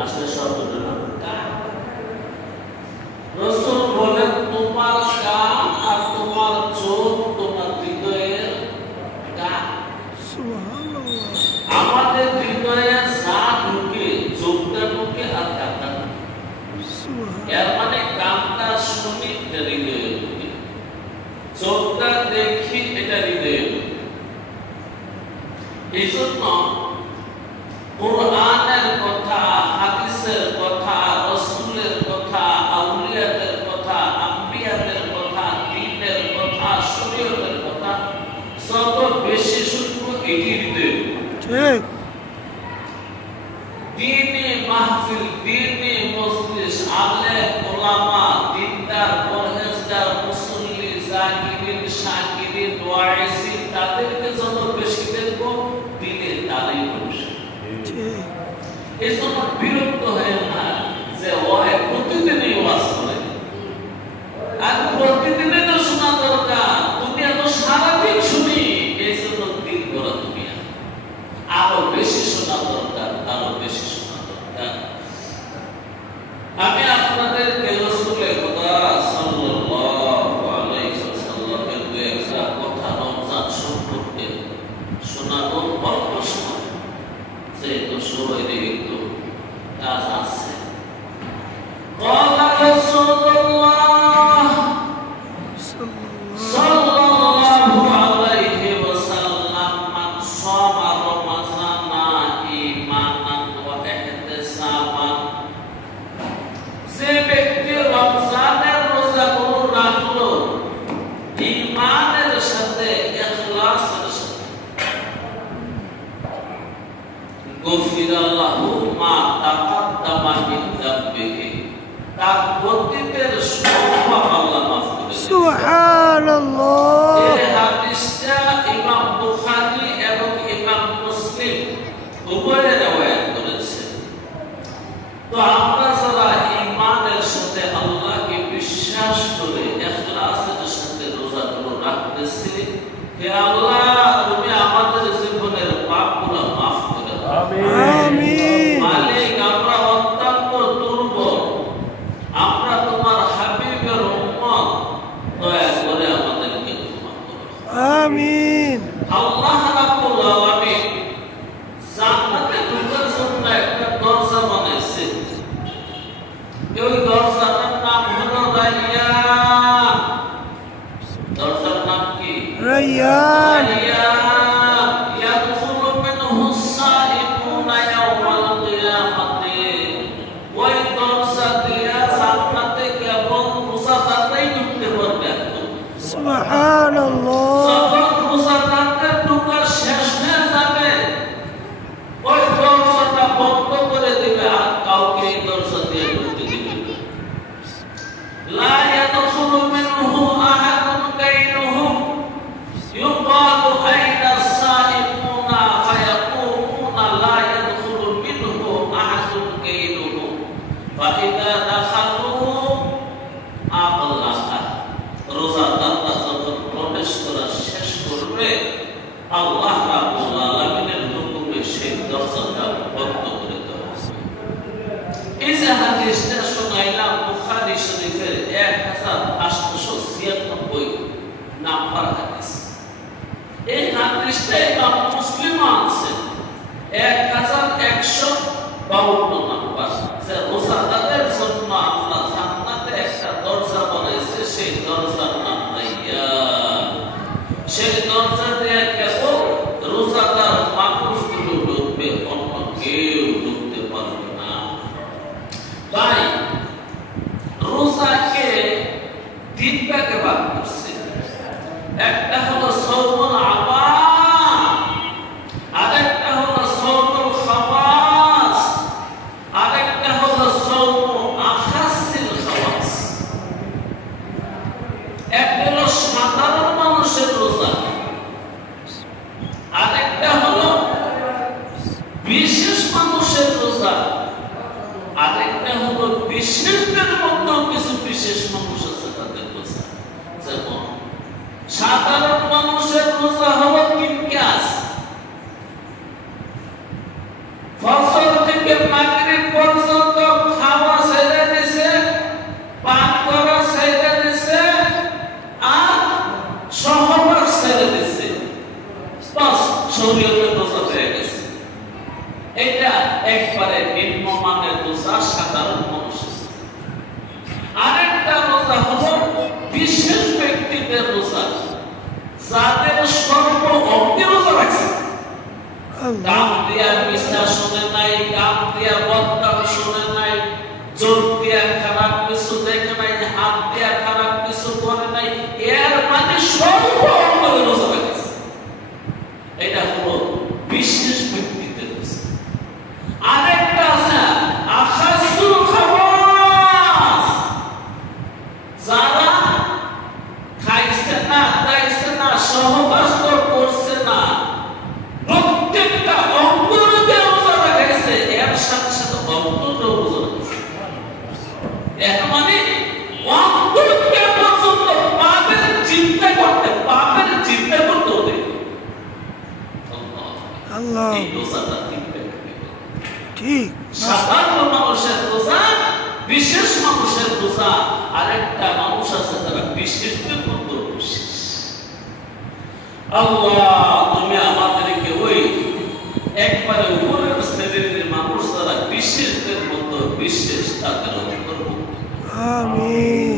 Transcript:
আসলে শব্দটা কাম। রাসূল বলেন তোমার কান আর তোমার চোখ তোমার হৃদয়ের কান। সুবহানাল্লাহ। আমাদের হৃদয়ে যা ঢুকে চোখটা ঢুকে আর কানটা ঢুকে। সুবহানাল্লাহ। এর মানে কানটা শুনি এটা হৃদয়ে ঢুকে, চোখটা দেখি এটা হৃদয়ে ঢুকে। এই জন্য কুরআনের কথা, হাদিসের কথা, রাসূলের কথা, আউলিয়াদের কথা, আম্বিয়াদের কথা, দ্বীনের কথা, শরীয়তের কথা যত বেশি শুনবো এটি হৃদয়ে ঠিক। দ্বীনি মাহফিল, দ্বীনি মজলিস, আলেম ওলামা, দ্বীনদার, পরহেজগার, মুসল্লি, জাকিরিন, শাকিরিন, ওয়াইজিন তাদেরকে যত বেশি দেখবো দ্বীনের তালিম বসে। এই জন্য বিরক্ত হয়ে না যে ওই প্রতিদিনই ওয়াজ করে, আর প্রতিদিনই তো শোনা দরকার। তুমি এত সারাদিন শুনি, এই জন্য দিন করা তুমি আরো বেশি শোনা দরকার, আরো বেশি শোনা দরকার। আমি আপনাদেরকে রাসূলের কথা সাল্লাল্লাহু আলাইহি ওয়াসাল্লামের দুই একটা কথা রমজান সম্পর্কে শোনাবো অল্প সময়, যেহেতু সবাই একটু কাজ আছে। قال رسول الله صلى الله عليه وسلم من صام رمضان إيمانا واحتسابا, যে ব্যক্তি রমজানের রোজাগুলো রাখলো ঈমানের সাথে, ইখলাসের সাথে, গফিরা লাহু মা তাকাদ্দামা মিন যামবিহি, তার অতীতের সব আল্লাহ মাফ করে দেন। সুবহানাল্লাহ। এই হাদিসটা ইমাম বুখারী এবং ইমাম মুসলিম উভয়ে রওয়ায়াত করেছে। তো আমরা যারা ঈমানের সাথে আল্লাহকে বিশ্বাস করে ইখলাসের সাথে রোজাগুলো রাখতেছি, হে আল্লাহ তুমি আমাদের জীবনের পাপগুলো মাফ করে দাও। আমিন। মালিক আমরা অত্যন্ত দুর্বল, আমরা তোমার হাবিবের উম্মত, দয়া করে আমাদেরকে ক্ষমা করো। আমিন। আল্লাহ রাব্বুল আলামিন জান্নাতে ঢোকার জন্য একটা দরজা বানাইছে। ওই দরজাটার নাম হলো রায়্যান। দরজার নাম কি? রায়্যান। ইয়াদখুলু মিনহু সাইমুনা ইয়াওমাল কিয়ামাতি। ওই দরজা দিয়ে জান্নাতে কেবল রোজাদাররাই ঢুকতে পারবে। সুবহানাল্লাহ। যখন রোজাদারদের ঢোকা শেষ হয়ে যাবে, ওই দরজাটা বন্ধ করে দিবে, আর কাউকে এই দরজা দিয়ে ঢুকতে দিবে না। লা ইয়াদখুলু মিনহু আহাদুন গায়রুহুম ইউকালু আইনা সাইমুনা ফায়াকুমুনা লা ইয়াদখুলু মিনহু আহাদুন গায়রুহুম ফাইদা দাখালু আবলাহা। রোজাদাররা যখন প্রবেশ করা শেষ করবে, আল্লাহ রাব্বুল আলামিনের হুকুমে সেই দরজাটা বন্ধ করে দেওয়া হবে। এই যে হাদিসটা শোনাইলাম বুখারী শরীফের 1896 নাম্বার হাদিস। এই হাদিসটা ইমাম মুসলিম আনছেন 1152 নাম্বার। যে রোজাদারদের জন্য আল্লাহ জান্নাতে একটা দরজা বানাইছে, সেই দরজার নাম রায়্যান। সেই দরজা দিয়ে কেবল রোজাদার মানুষগুলো ঢুকবে, অন্য কেউ ঢুকতে পারবে না। তাই রোজাকে তিন ভাগে ভাগ করছে। একটা হলো সাওমুল আওয়াম, আরেকটা হলো সাওমুল খাওয়াস, আরেকটা হলো সাওমু আখাসিল খাওয়াস। একটা হলো সাধারণ মানুষের রোজা, আরেকটা হলো বিশেষ মানুষের রোজা, আরেকটা হলো বিশেষদের মধ্যেও কিছু বিশেষ মানুষ আছে তাদের রোজা। যেমন সাধারণ মানুষের রোজা হলো 3 কাজ। এটা একবারে নিম্নমানের রোজা, সাধারণ মানুষ। আরেকটা রোজা হলো বিশেষ ব্যক্তিদের রোজা, যাদের সর্ব অঙ্গে রোজা রাখছে। কাম দিয়া মিশা শুনে নাই, কাম দিয়া বদকাম শুনে নাই, জোর দিয়া খারাপ কিছু দেখে নাই, হাত দিয়া খারাপ কিছু করে নাই, এর মানে সর্ব অঙ্গে রোজা রাখছে। এটা হলো বিশেষ ব্যক্তিদের রোজা। আরেকটা আছে আখাসুল খাওয়াস, যারা খাইছে না, দাইছে না, সহবাস করছে না, প্রত্যেকটা অঙ্গরূপে রোজা রাখাইছে, এর সাথে সাথে অন্তরও রোজা রাখাইছে। এর মানে অন্তরকে পর্যন্ত পাপের চিন্তা করতে হবে। আল্লাহ, এই রোজাটা ঠিক। সাধারণ মানুষের রোজা, বিশেষ মানুষের রোজা। আরেকটা মানুষ আছে যারা বিশেষদের মধ্যে বিশেষ। আল্লাহ, তুমি আমাদেরকে ওই একবারে উপরের শ্রেণীর মানুষ যারা বিশেষদের মধ্যে বিশেষ, তাদের অন্তর্ভুক্ত। আমিন।